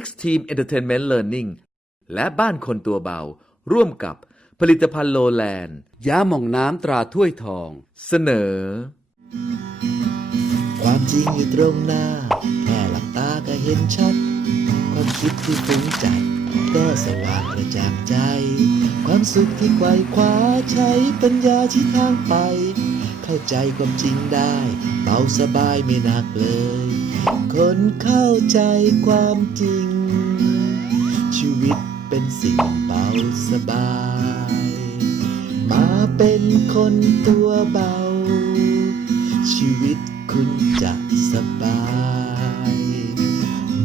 X Team Entertainment Learning และบ้านคนตัวเบา ร่วมกับผลิตภัณฑ์โลแลนด์ยาหม่องน้ำตราถ้วยทอง เสนอ ความจริงอยู่ตรงหน้า แค่หลับตาก็เห็นชัด ความคิดที่ฟุ้งจัด ก็สว่างกระจ่างใจ ความสุขที่ไขว่คว้าใช้ปัญญาชี้ทางไป เข้าใจความจริงได้ เบาสบายไม่หนักเลย คนเข้าใจความจริง ชีวิตเป็นสิ่งเบาสบาย มาเป็นคนตัวเบา ชีวิตคุณจะสบาย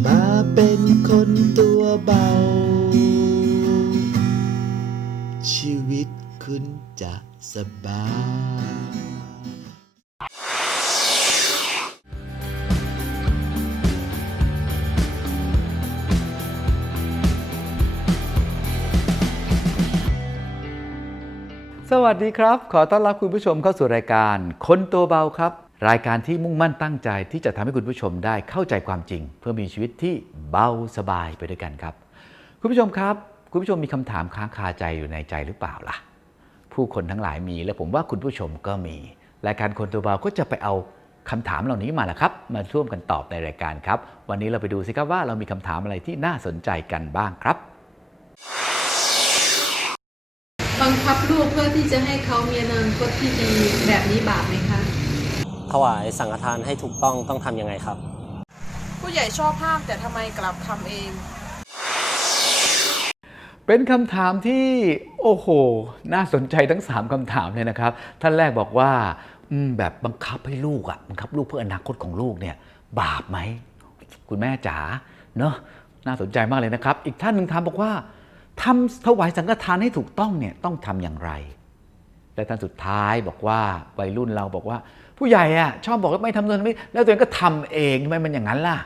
มาเป็นคนตัวเบา วัสดีครับ ขอต้อนรับคุณผู้ชมเข้าสู่รายการ คนตัวเบาครับ รายการที่มุ่งมั่นตั้งใจที่จะทำให้คุณผู้ชมได้เข้าใจความจริง เพื่อมีชีวิตที่เบาสบายไปด้วยกันครับ คุณผู้ชมครับ คุณผู้ชมมีคำถามค้างคาใจอยู่ในใจหรือเปล่าล่ะ ผู้คนทั้งหลายมี และผมว่าคุณผู้ชมก็มี รายการคนตัวเบาก็จะไปเอาคำถามเหล่านี้มาละครับ มาร่วมกันตอบในรายการครับ วันนี้เราไปดูสิครับว่าเรามีคำถามอะไรที่น่าสนใจกันบ้างครับ บังคับลูกเพื่อที่จะให้เขามีอนาคตที่ดีแบบนี้บาปไหมคะ ถวายสังฆทานให้ถูกต้องต้องทำยังไงครับ ผู้ใหญ่ชอบห้ามแต่ทำไมกลับทำเอง เป็นคำถามที่โอ้โห น่าสนใจทั้ง 3คำถามเลยนะครับ ท่านแรกบอกว่าอืมแบบบังคับให้ลูกอะบังคับลูกเพื่ออนาคตของลูกเนี่ย บาปไหม คุณแม่จ๋าเนอะน่าสนใจมากเลยนะครับ อีกท่านหนึ่งถามบอกว่า ทำถวายสังฆทานให้ถูกต้องเนี่ยต้องทำอย่างไร และท่านสุดท้ายบอกว่าวัยรุ่นเราบอกว่า ผู้ใหญ่อะชอบบอกว่าไม่ทำเงินไม่แล้วตัวเองก็ทำเองทำไมมันอย่างนั้นล่ะ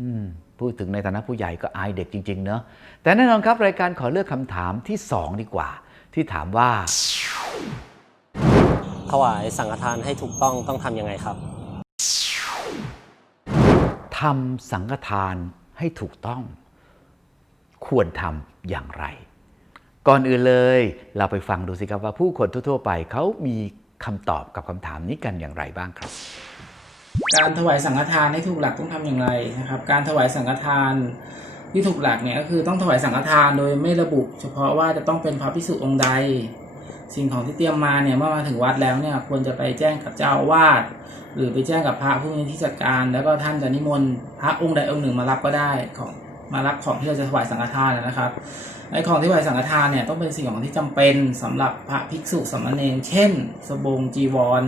อืมพูดถึงในฐานะผู้ใหญ่ก็อายเด็กจริง ๆ เนอะแต่แน่นอนครับรายการขอเลือกคำถามที่2ดีกว่า ที่ถามว่า ถวายสังฆทานให้ถูกต้องต้องทำยังไงครับทำสังฆทานให้ถูกต้อง ควรทำอย่างไร ก่อนอื่นเลย เราไปฟังดูสิครับว่าผู้คนทั่วๆไปเขามีคำตอบกับคำถามนี้กันอย่างไรบ้างครับ การถวายสังฆทานให้ถูกหลักต้องทำอย่างไรนะครับ การถวายสังฆทานที่ถูกหลักเนี่ยก็คือต้องถวายสังฆทานโดยไม่ระบุ เฉพาะว่าจะต้องเป็นพระภิกษุองค์ใด สิ่งของที่เตรียมมาเนี่ยเมื่อมาถึงวัดแล้วเนี่ยควรจะไปแจ้งกับเจ้าวาสหรือไปแจ้งกับพระผู้มีที่จัดการ แล้วก็ท่านจะนิมนต์พระองค์ใดองค์หนึ่งมารับก็ได้ของ มารับของที่เราจะถวายสังฆทานนะครับไอ้ของที่ถวายสังฆทานเนี่ยต้องเป็นสิ่งของที่จำเป็นสำหรับพระภิกษุสามเณรเช่น สบงจีวร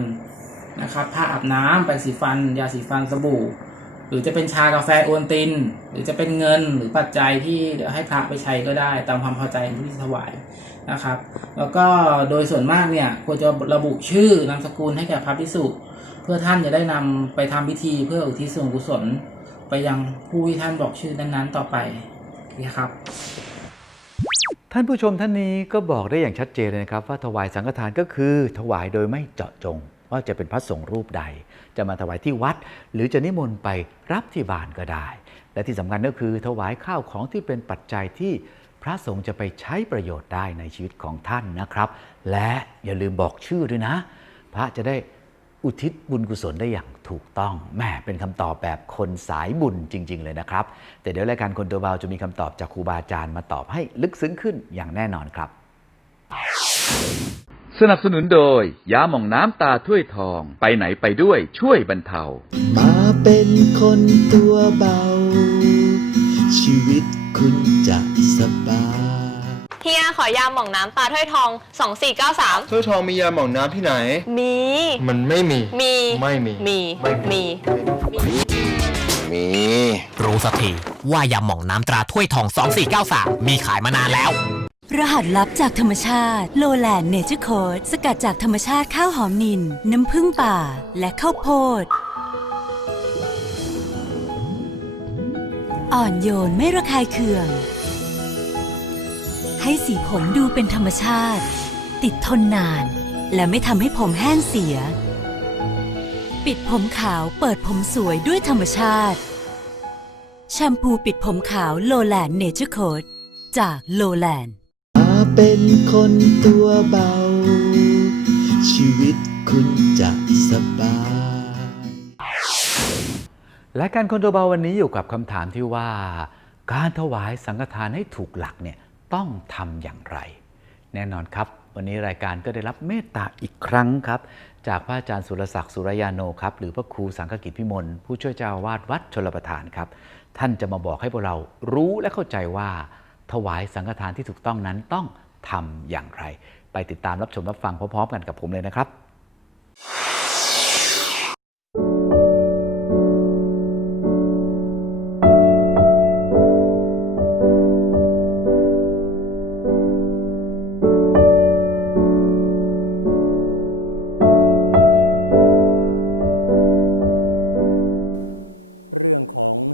นะครับผ้าอาบน้ำแปรงสีฟัน ยาสีฟันสบู่ หรือจะเป็นชากาแฟอวัลติน หรือจะเป็นเงินหรือปัจจัยที่ให้พระไปใช้ก็ได้ ตามความพอใจที่ถวายนะครับ แล้วก็โดยส่วนมากเนี่ยควรจะระบุชื่อนามสกุลให้แก่พระภิกษุเพื่อท่านจะได้นำไปทำพิธีเพื่ออุทิศส่วนกุศล ไปยังผู้ที่ท่านบอกชื่อนั้นๆต่อไปนะครับ ท่านผู้ชมท่านนี้ก็บอกได้อย่างชัดเจนเลยนะครับ ว่าถวายสังฆทานก็คือ ถวายโดยไม่เจาะจง ว่าจะเป็นพระสงฆ์รูปใด จะมาถวายที่วัด หรือจะนิมนต์ไปรับที่บ้านก็ได้ และที่สำคัญก็คือถวายข้าวของที่เป็นปัจจัยที่พระสงฆ์จะไปใช้ประโยชน์ได้ในชีวิตของท่านนะครับ และอย่าลืมบอกชื่อด้วยนะ พระจะได้ อุทิศบุญกุศลได้อย่างถูกต้องแหม่เป็นคำตอบแบบคนสายบุญจริง ๆ เลยนะครับ แต่เดี๋ยวรายการคนตัวเบาจะมีคำตอบจากครูบาอาจารย์มาตอบให้ลึกซึ้งขึ้นอย่างแน่นอนครับ สนับสนุนโดยยาหม่องน้ำตาถ้วยทองไปไหนไปด้วยช่วยบรรเทา มาเป็นคนตัวเบา ชีวิตคุณจะสบาย เฮียขอยาหม่องน้ำตาถ้วยทอง 2493 ถ้วยทองมียาหม่องน้ำที่ไหน มี มันไม่มี มี ไม่มีมีไม่มี มี มีรู้สักทีว่ายาหม่องน้ำตราถ้วยทอง 2493 มีขายมานานแล้ว รหัสลับจากธรรมชาติโลแลนด์เนเจอร์โคดสกัดจากธรรมชาติข้าวหอมนิน น้ำผึ้งป่า และข้าวโพดอ่อนโยนไม่ระคายเคือง ให้สีผมดูเป็นธรรมชาติ ติดทนนาน และไม่ทำให้ผมแห้งเสีย ปิดผมขาวเปิดผมสวยด้วยธรรมชาติ แชมพูปิดผมขาวโลแลนเนเจอร์โคดจากโลแลนมาเป็นคนตัวเบา ชีวิตคุณจะสบายและการคนตัวเบาวันนี้อยู่กับคำถามที่ว่า การถวายสังฆทานให้ถูกหลักเนี่ย ต้องทำอย่างไร แน่นอนครับ วันนี้รายการก็ได้รับเมตตาอีกครั้งครับ จากพระอาจารย์สุรศักดิ์สุรยาโนครับ หรือพระครูสังฆกิจพิมลผู้ช่วยเจ้าวาดวัดชลประทานครับ ท่านจะมาบอกให้พวกเรารู้และเข้าใจว่า ถวายสังฆทานที่ถูกต้องนั้นต้องทำอย่างไร ไปติดตามรับชมรับฟังพร้อมๆกันกับผมเลยนะครับ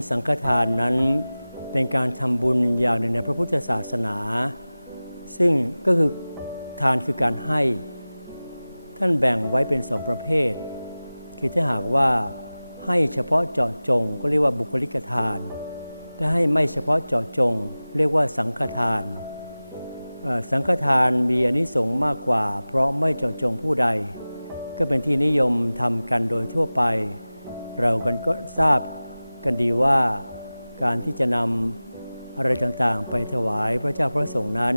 สังฆทานนั้นเป็นการทำบุญอย่างหนึ่งในพระพุทธศาสนา ซึ่งก็คือทานคือการให้ ท่านแบ่งไว้เป็นสองประเภท คือถ้าหากว่าให้เฉพาะเจาะจงก็เรียกว่าบุคลิกทาน ถ้าให้ไม่เฉพาะเจาะจง เรียกว่าสังฆทาน สังฆทานมีอนิสงส์มากกว่า เพราะไม่เจาะจงผู้ใด ก็เป็นที่นิยมทำกันโดยทั่วไป เรากันก็ทราบ กันดีว่าการที่จะนำอะไรต่างๆ ไปถวายพระเจ้าพระสงฆ์นั้น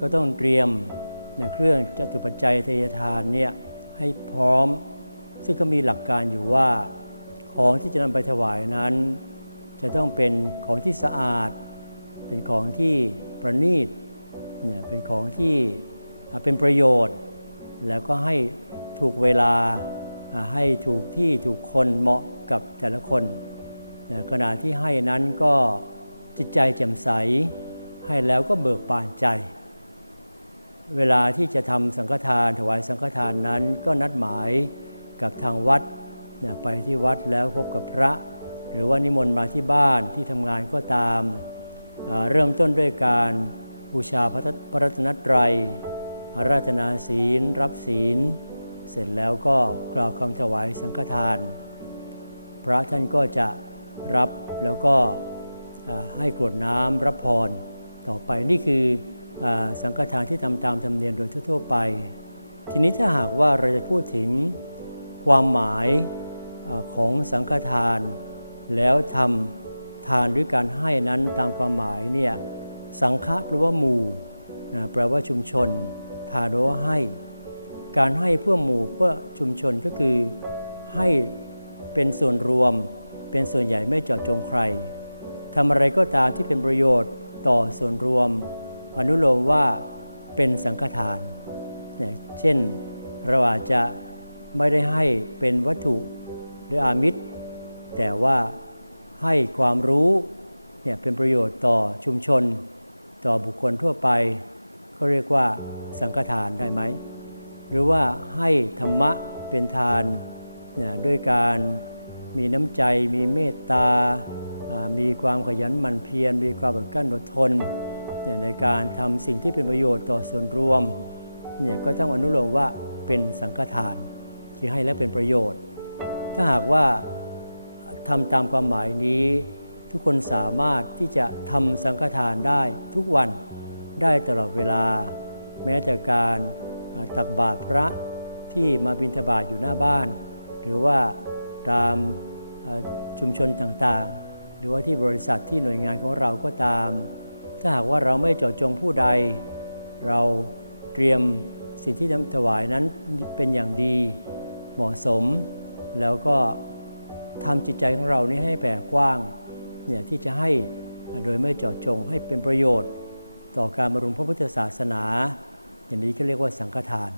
ก็ต้องเตรียมในเครื่องจตุปัจจัยทยทานเนี่ยให้พร้อม ซึ่งก็มีหลักการอยู่ว่า ของที่จะนำไปถวายนั้น จะต้องเป็นของที่สะอาด เป็นของที่ประณีตเนี่ยเป็นของที่เป็นประโยชน์ แล้วก็ให้ถูกเวลาให้ถูกที่ถูกคนเหมาะกับแต่ละคน ขณะที่ให้นั้นก็จิตใจแจ่มใสให้แล้วก็เบิกบานใจ เวลาที่จะทำสังฆทานถวายสังฆทานนั้นก็นัดหมายกับทางวัดไปที่วัดแล้วพบกับพระ หรือว่านิมนต์มาที่บ้านที่ทำงานก็ตาม เริ่มต้นด้วยการบูชาพระรัตพระรัตนตรัยอาราธนาศีล รับศีล เสร็จแล้วก็กล่าวคำถวายสังฆทาน พระท่านก็จะ รับแล้วก็ให้กรวดน้ำรับพรต่อไปนี่คืออสังฆทานที่ทำตามธรรมเนียมโดยทั่วๆไป ทีนี้ถ้าหากว่าเราจะพูดถึงความหมายอของสังฆทาน แล้วทำทานหรือการให้นั้นตามความหมายเนี่ยสังฆะแปลว่าหมู่แปลว่าชุมชน ทานแปลว่าให้ การให้เพื่อหมู่เพื่อชุมชนก็คือให้เป็นส่วนรวม เป็นส่วนใหญ่ไม่เจาะจงใครทำอะไรก็ตามที่เป็นประโยชน์ต่อส่วนรวม อนุโลมว่าเป็นสังฆทานเนี่ยเช่นเราอาจจะไม่ได้ให้เป็นวัตถุหรืออามิตร แต่ว่าให้ความรู้เนี่ยเป็นประโยชน์ต่อชุมชน ต่อบุคคลทั่วไป ก็เรียกว่าสังฆทานได้ไหม หรือว่าให้ธรรมะเป็นทานเนี่ยด้วยการ มีน้ำใจ มีเมตตา มีความขยันหมั่นเพียร มีความอดกลั้นอดทนเนี่ยในการทำสิ่งที่เป็นประโยชน์ต่อส่วนรวมเนี่ยก็ต้องอนุโลมว่าเป็นสังฆทาน ที่ให้แล้วเป็นประโยชน์ ถ้าหากว่าทำตามความหมายนี้ ทุกคนสามารถที่จะทำสังฆทานได้ทุกวันได้ตลอดเวลา แม้แต่การตักบาตรพระที่มาบิณฑบาตอยู่หน้าบ้าน หรือว่า ตามชุมชนต่างๆ หรือว่าที่บริษัทที่หน่วยงานของเราก็ตาม ถ้าหากว่าเราไม่เจาะจงผู้ใด เราเตรียมสิ่งที่จะถวายนั้นเป็นอย่างดีเหมาะสม แล้วก็ทำจิตใจของเรานี้ให้แผ่กว้างเนี่ยที่จะให้โดยไม่เจาะจงให้เป็นประโยชน์ ต่อการบำรุงพระพุทธศาสนา อย่างนี้ก็เรียกว่าสังฆทาน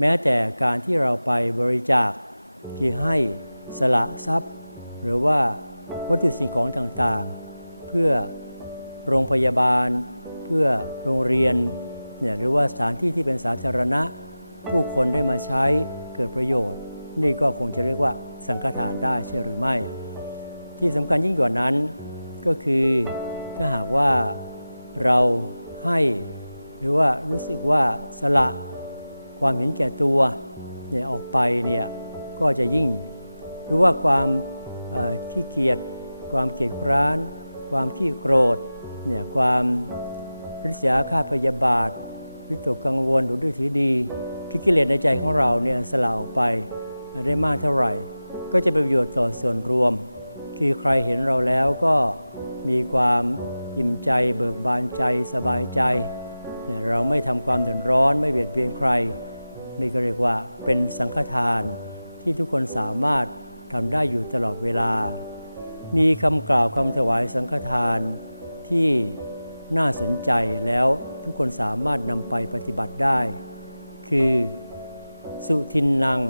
แม้แต่การที่เราไปบริจาคที่ให้ สละทรัพย์ หรือว่าวัตถุสิ่งของต่างๆ เพื่อโรงพยาบาล เพื่อโรงเรียนเนี่ยหรือว่าสถานที่ที่เป็นสาธารณะ ผู้คนได้มาใช้เกิดประโยชน์ นี่ก็คงจะเรียกว่าสังฆทานได้ใช่หรือไม่ ที่สำคัญยิ่งกว่านั้นก็คือถ้าหากว่าเราให้หรือว่ารู้สึกว่าสละความเห็นแก่ตัวเนี่ยออกไปเนี่ยก็จะยิ่ง รือว่าความขี้เกียจความเกียจคร้าน ความขี้โกรธเนี่ยความริษยาฆาพยาบาท วิตกกังวลหรือดื้อถือดี ที่กิเลสในใจของเราเนี่ยสละออกไปได้มากเท่าไหร่ ก็จะเป็นประโยชน์ต่อส่วนรวม คือใครเห็นเราแล้วก็มีความอิ่มใจเบิกบานใจสบายใจเนี่ยเราไม่ทำความเดือดร้อน ไม่เบียดเบียนใคร นี่ก็เรียกว่าเป็นสังฆทานที่ทุกคนสามารถ ทำได้อยู่ตลอดเวลา มีคำกล่าวคำถวายสังฆทานที่น่าสนใจแล้วทุกคนสามารถนำไปปฏิบัติได้ คือสุทินนัง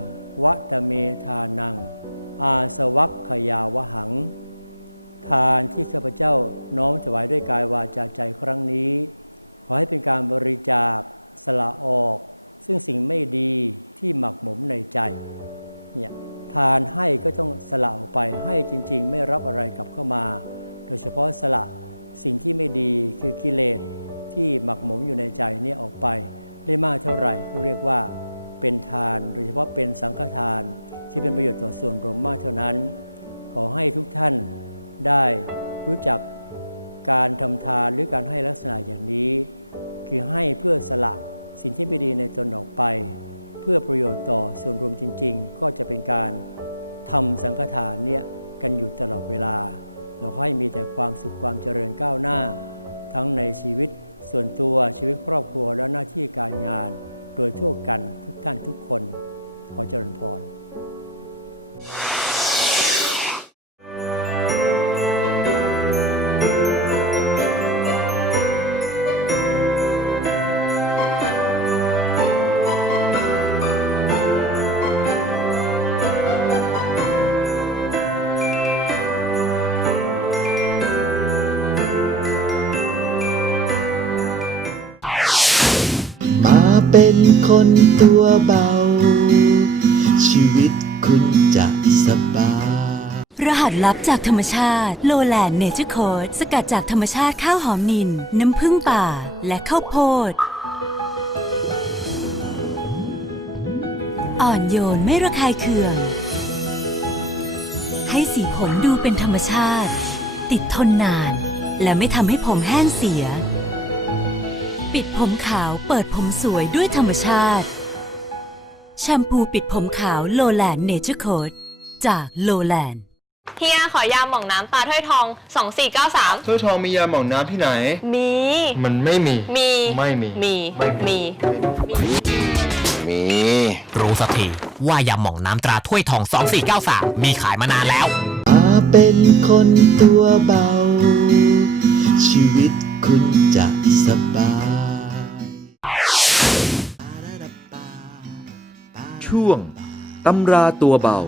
วะตเมทานัง อาสวัคขยาวหัง ทานที่ข้าพเจ้าน้อมถวายด้วยกายวาจาใจครั้งนี้ ขอให้เป็นการบริจาคสละออก ซึ่งสิ่งไม่ดีที่หมักหมมในใจเนี่ย ทานให้ก็ต้องสละออกไปให้จริง ๆ ไม่รับอะไรกลับเข้ามา โดยเฉพาะสละสิ่งที่ไม่ดีคือกิเลสที่หมักหมมอยู่ในใจนี่ออกไป ได้มากเท่าไหร่ก็เรียกว่าเป็นทาน โดยเฉพาะเป็นสังฆทาน ที่เป็นประโยชน์ต่อส่วนรวมมากเท่านั้น ขอให้ทุกท่านได้รู้จักการทำทานหรือการให้ลักษณะอย่างนี้ คือให้เพื่อสละสิ่งที่ไม่ดีในตนออกไป เพื่อประโยชน์ต่อส่วนรวมจริง ๆ ก็จะเป็นการทำสังฆทานเนี่ยกันอยู่ตลอดเวลา เราให้มีแต่ความสุขความเจริญก้าวหน้า ทั้งในชีวิตส่วนตัวชีวิตครอบครัวและหน้าที่การงาน โดยทั่วกันทุกท่านทุกคน ขอเจริญพร คนตัวเบา ชีวิตคุณจะสบาย รหัสลับจากธรรมชาติโลแลนเนเจอร์โคดสกัดจากธรรมชาติข้าวหอมนิน น้ำผึ้งป่า และข้าวโพด อ่อนโยนไม่ระคายเคือง ให้สีผมดูเป็นธรรมชาติ ติดทนนาน และไม่ทำให้ผมแห้งเสีย ปิดผมขาวเปิดผมสวยด้วยธรรมชาติ แชมพูปิดผมขาวโลแลนด์เนเจอร์โคดจากโลแลนด์เฮียขอยาหม่องน้ำตาถ้วยทอง 2493 ถ้วยทองมียาหม่องน้ำที่ไหน มี มันไม่มี มี ไม่มี มีไม่มีมี มี รู้สักทีว่ายาหม่องน้ำตราถ้วยทอง 2493 มีขายมานานแล้วมาเป็นคนตัวเบา ชีวิตคุณจะสบาย ช่วงตำราตัวเบา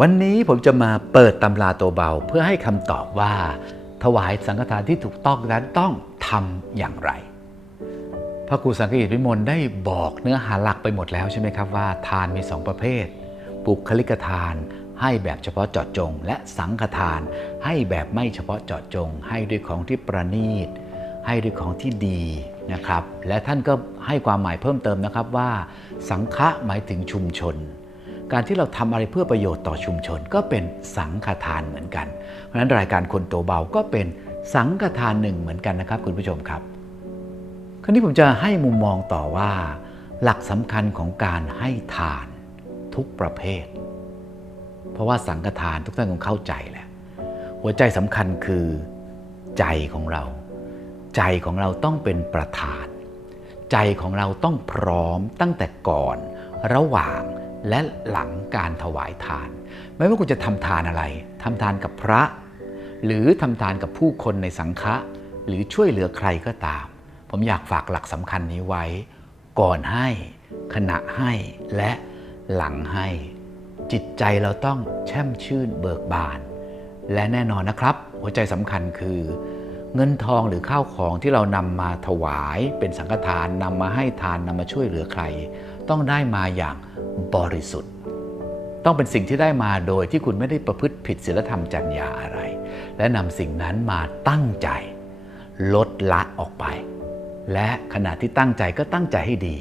วันนี้ผมจะมาเปิดตำราตัวเบาเพื่อให้คำตอบว่า ถวายสังฆทานที่ถูกต้องนั้นต้องทำอย่างไร ระครูสังฆอิทวิมลได้บอกเนื้อหาหลักไปหมดแล้วใช่ไหมครับว่า ทานมีสองประเภทปุคลิกทาน ให้แบบเฉพาะเจาะจง และสังฆทาน ให้แบบไม่เฉพาะเจาะจง ให้ด้วยของที่ประณีต ให้ด้วยของที่ดีนะครับ และท่านก็ให้ความหมายเพิ่มเติมนะครับว่า สังฆะหมายถึงชุมชน การที่เราทำอะไรเพื่อประโยชน์ต่อชุมชน ก็เป็นสังฆทานเหมือนกัน เพราะฉะนั้นรายการคนโตเบาก็เป็นสังฆทานหนึ่งเหมือนกันนะครับ คุณผู้ชมครับ คราวนี้ผมจะให้มุมมองต่อว่า หลักสำคัญของการให้ทานทุกประเภท เพราะว่าสังฆทานทุกท่านคงเข้าใจแหละหัวใจสำคัญคือใจของเรา ใจของเราต้องเป็นประธาน ใจของเราต้องพร้อมตั้งแต่ก่อน ระหว่างและหลังการถวายทาน ไม่ว่าคุณจะทำทานอะไรทำทานกับพระ หรือทำทานกับผู้คนในสังฆะหรือช่วยเหลือใครก็ตาม ผมอยากฝากหลักสำคัญนี้ไว้ ก่อนให้ ขณะให้และหลังให้ จิตใจเราต้องแช่มชื่นเบิกบาน และแน่นอนนะครับ หัวใจสำคัญคือ เงินทองหรือข้าวของที่เรานำมาถวาย เป็นสังฆทานนำมาให้ทานนำมาช่วยเหลือใคร ต้องได้มาอย่างบริสุทธิ์ ต้องเป็นสิ่งที่ได้มาโดยที่คุณไม่ได้ประพฤติผิดศีลธรรมจรรยาอะไร และนำสิ่งนั้นมาตั้งใจ ลดละออกไป และขณะที่ตั้งใจก็ตั้งใจให้ดี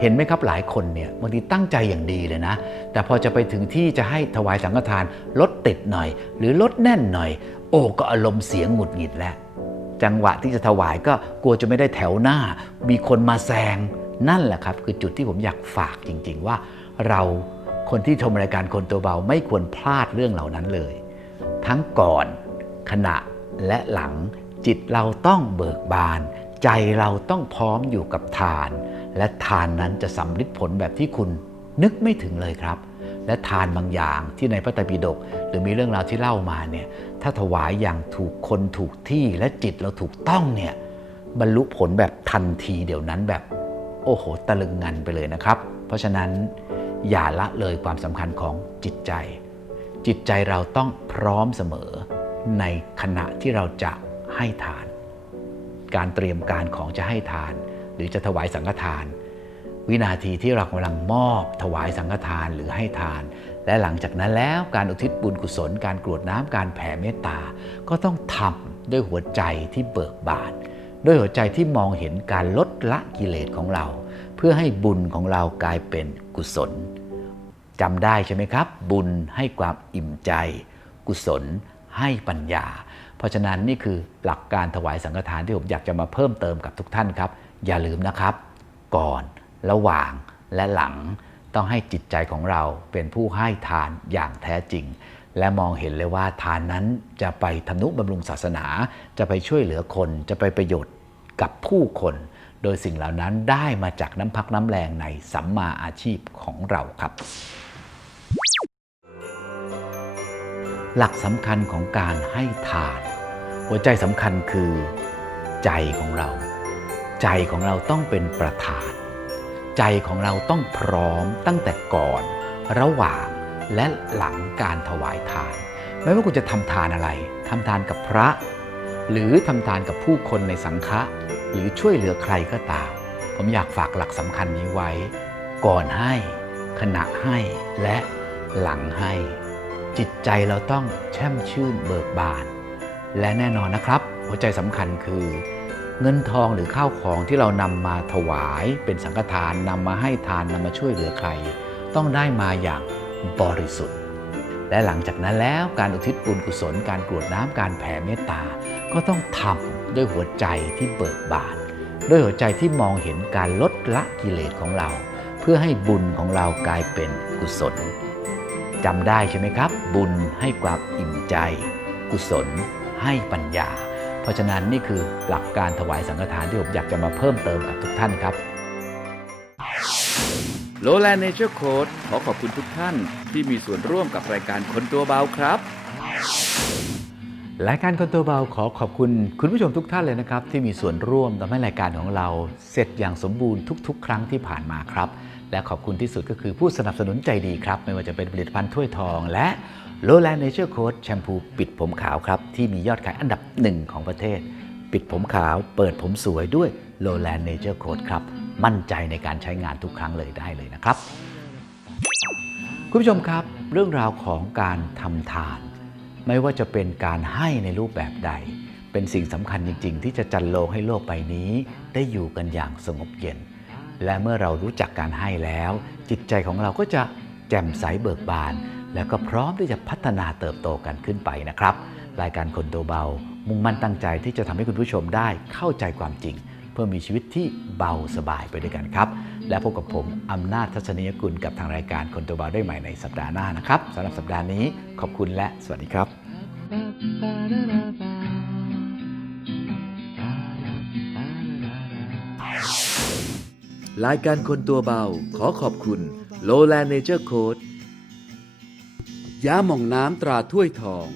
เห็นไหมครับหลายคนเนี่ยบางทีตั้งใจอย่างดีเลยนะ แต่พอจะไปถึงที่จะให้ถวายสังฆทานลดติดหน่อย หรือลดแน่นหน่อย โอ้ก็อารมณ์เสียงหงุดหงิดแล้วจังหวะที่จะถวายก็กลัวจะไม่ได้แถวหน้า มีคนมาแซงนั่นแหละครับ คือจุดที่ผมอยากฝากจริง ๆ ว่า เราคนที่ชมรายการคนตัวเบาไม่ควรพลาดเรื่องเหล่านั้นเลย ทั้งก่อนขณะและหลังจิตเราต้องเบิกบาน ใจเราต้องพร้อมอยู่กับทาน และทานนั้นจะสำลิดผลแบบที่คุณนึกไม่ถึงเลยครับ และทานบางอย่างที่ในพระไตรปิฎกหรือมีเรื่องราวที่เล่ามาเนี่ยถ้าถวายอย่างถูกคนถูกที่และจิตเราถูกต้องเนี่ยบรรลุผลแบบทันทีเดี๋ยวนั้นแบบโอ้โหตะลึงงันไปเลยนะครับ เพราะฉะนั้นอย่าละเลยความสำคัญของจิตใจ จิตใจเราต้องพร้อมเสมอในขณะที่เราจะให้ทาน การเตรียมการของจะให้ทาน หรือจะถวายสังฆทาน วินาทีที่เรากำลังมอบ ถวายสังฆทานหรือให้ทาน และหลังจากนั้นแล้วการอุทิศบุญกุศล การกรวดน้ำการแผ่เมตตา ก็ต้องทำด้วยหัวใจที่เบิกบานด้วยหัวใจที่มองเห็นการลดละกิเลสของเรา เพื่อให้บุญของเรากลายเป็นกุศลจำได้ใช่ไหมครับ บุญให้ความอิ่มใจ กุศลให้ปัญญา เพราะฉะนั้นนี่คือหลักการถวายสังฆทานที่ผมอยากจะมาเพิ่มเติมกับทุกท่านครับ อย่าลืมนะครับ ก่อนระหว่างและหลังต้องให้จิตใจของเราเป็นผู้ให้ทานอย่างแท้จริง และมองเห็นเลยว่าทานนั้นจะไปทำนุบำรุงศาสนา จะไปช่วยเหลือคนจะไปประโยชน์กับผู้คน โดยสิ่งเหล่านั้นได้มาจากน้ำพักน้ำแรงในสัมมาอาชีพของเราครับ หลักสำคัญของการให้ทาน หัวใจสำคัญคือใจของเรา ใจของเราต้องเป็นประธาน ใจของเราต้องพร้อมตั้งแต่ก่อน ระหว่างและหลังการถวายทาน ไม่ว่าคุณจะทำทานอะไรทำทานกับพระ หรือทำทานกับผู้คนในสังฆะหรือช่วยเหลือใครก็ตาม ผมอยากฝากหลักสำคัญนี้ไว้ ก่อนให้ขณะให้และหลังให้ จิตใจเราต้องแช่มชื่นเบิกบาน และแน่นอนนะครับ หัวใจสำคัญคือ เงินทองหรือข้าวของที่เรานำมาถวายเป็นสังฆทานนำมาให้ทานนำมาช่วยเหลือใคร ต้องได้มาอย่างบริสุทธิ์ และหลังจากนั้นแล้วการอุทิศบุญกุศลการกรวดน้ำการแผ่เมตตา ก็ต้องทำด้วยหัวใจที่เบิกบาน ด้วยหัวใจที่มองเห็นการลดละกิเลสของเรา เพื่อให้บุญของเรากลายเป็นกุศล จำได้ใช่ไหมครับ บุญให้ความอิ่มใจ กุศลให้ปัญญา เพราะฉะนั้นนี่คือหลักการถวายสังฆทานที่ผมอยากจะมาเพิ่มเติมกับทุกท่านครับโลแลนเนเจอร์โค้ดขอขอบคุณทุกท่านที่มีส่วนร่วมกับรายการคนตัวเบาครับรายการคนตัวเบาขอขอบคุณคุณผู้ชมทุกท่านเลยนะครับ ที่มีส่วนร่วมทำให้รายการของเราเสร็จอย่างสมบูรณ์ทุก ๆ ครั้งที่ผ่านมาครับ และขอบคุณที่สุดก็คือผู้สนับสนุนใจดีครับ ไม่ว่าจะเป็นผลิตภัณฑ์ถ้วยทอง และโลแลนเนเจอร์โค้ดแชมพูปิดผมขาวครับ ที่มียอดขายอันดับหนึ่งของประเทศ ปิดผมขาว เปิดผมสวยด้วยโลแลนเนเจอร์โค้ดครับ มั่นใจในการใช้งานทุกครั้งเลยได้เลยนะครับ คุณผู้ชมครับ เรื่องราวของการทำทาน ไม่ว่าจะเป็นการให้ในรูปแบบใด เป็นสิ่งสำคัญจริง ๆ ที่จะจันโลให้โลกใบนี้ ได้อยู่กันอย่างสงบเย็น และเมื่อเรารู้จักการให้แล้ว จิตใจของเราก็จะแจ่มใสเบิกบาน แล้วก็พร้อมที่จะพัฒนาเติบโตกันขึ้นไปนะครับ รายการคนตัวเบา มุ่งมั่นตั้งใจที่จะทำให้คุณผู้ชมได้เข้าใจความจริง เพื่อมีชีวิตที่เบาสบายไปด้วยกันครับ และพบกับผมอำนาจทัศนียกุลกับทางรายการคนตัวเบาได้ใหม่ในสัปดาห์หน้านะครับสำหรับสัปดาห์นี้ขอบคุณและสวัสดีครับ รายการคนตัวเบาขอขอบคุณโลแลนเนเจอร์โค้ดยาหม่องน้ำตราถ้วยทอง